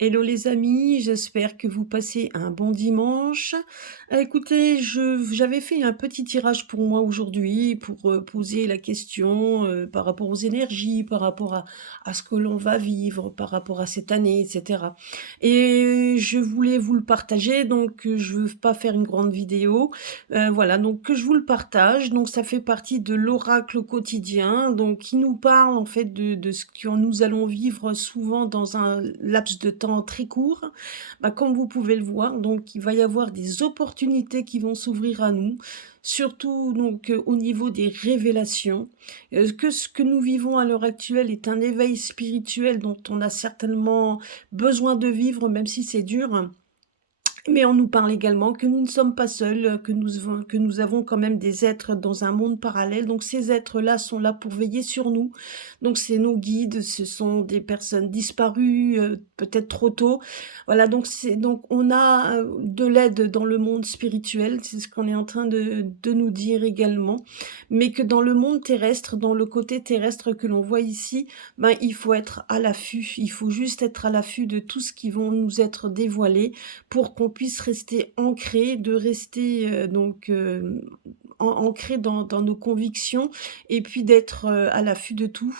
Hello les amis, j'espère que vous passez un bon dimanche. Écoutez, j'avais fait un petit tirage pour moi aujourd'hui pour poser la question par rapport aux énergies, par rapport à ce que l'on va vivre, par rapport à cette année, etc. Et je voulais vous le partager, donc je veux pas faire une grande vidéo. Voilà, donc que je vous le partage. Donc ça fait partie de l'oracle quotidien, donc qui nous parle en fait de ce que nous allons vivre souvent dans un laps de temps très court. Bah, comme vous pouvez le voir, donc il va y avoir des opportunités qui vont s'ouvrir à nous, surtout donc au niveau des révélations. Que ce que nous vivons à l'heure actuelle est un éveil spirituel dont on a certainement besoin de vivre, même si c'est dur. Mais on nous parle également que nous ne sommes pas seuls, que nous avons quand même des êtres dans un monde parallèle. Donc ces êtres-là sont là pour veiller sur nous. Donc c'est nos guides, ce sont des personnes disparues, peut-être trop tôt. Voilà, donc on a de l'aide dans le monde spirituel, c'est ce qu'on est en train de nous dire également. Mais que dans le monde terrestre, dans le côté terrestre que l'on voit ici, ben il faut être à l'affût. Il faut juste être à l'affût de tout ce qui vont nous être dévoilés pour qu'on puisse rester ancré, de rester ancré dans nos convictions et puis d'être à l'affût de tout.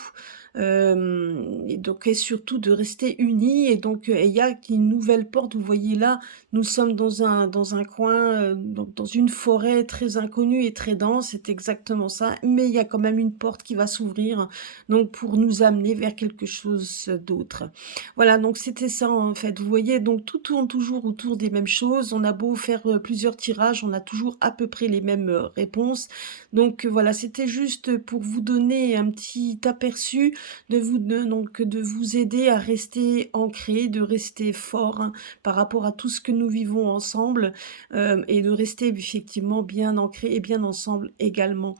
Et donc et surtout de rester unis et donc il y a une nouvelle porte. Vous voyez là, nous sommes dans un coin, dans une forêt très inconnue et très dense, c'est exactement ça, mais il y a quand même une porte qui va s'ouvrir, donc pour nous amener vers quelque chose d'autre. Voilà, donc c'était ça en fait. Vous voyez, donc tout tourne toujours autour des mêmes choses. On a beau faire plusieurs tirages, on a toujours à peu près les mêmes réponses. Donc voilà, c'était juste pour vous donner un petit aperçu, de vous aider à rester ancré, de rester fort hein, par rapport à tout ce que nous vivons ensemble et de rester effectivement bien ancré et bien ensemble également.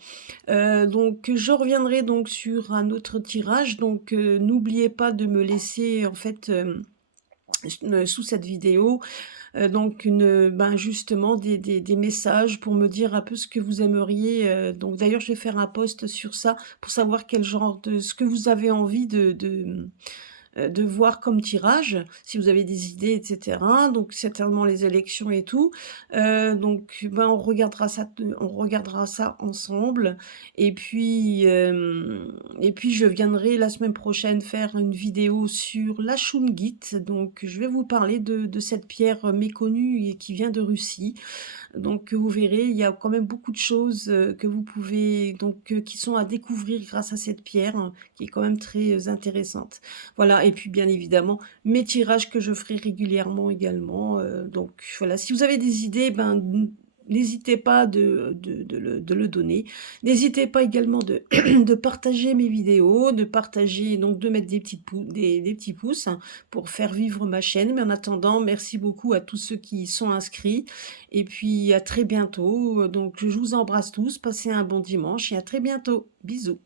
Donc je reviendrai donc sur un autre tirage, donc n'oubliez pas de me laisser en fait sous cette vidéo donc justement des messages pour me dire un peu ce que vous aimeriez, donc d'ailleurs je vais faire un post sur ça pour savoir quel genre de ce que vous avez envie de voir comme tirage, si vous avez des idées, et cetera. Donc certainement les élections et tout. On regardera ça ensemble. Et puis je viendrai la semaine prochaine faire une vidéo sur la Shungit. Donc je vais vous parler de cette pierre méconnue et qui vient de Russie. Donc vous verrez, il y a quand même beaucoup de choses que vous pouvez qui sont à découvrir grâce à cette pierre hein, qui est quand même très intéressante. Voilà, et puis bien évidemment mes tirages que je ferai régulièrement également. Donc voilà, si vous avez des idées, n'hésitez pas de le donner. N'hésitez pas également de, de partager mes vidéos, de partager, donc de mettre des petits pouces hein, pour faire vivre ma chaîne. Mais en attendant, merci beaucoup à tous ceux qui sont inscrits. Et puis à très bientôt. Donc je vous embrasse tous, passez un bon dimanche et à très bientôt. Bisous.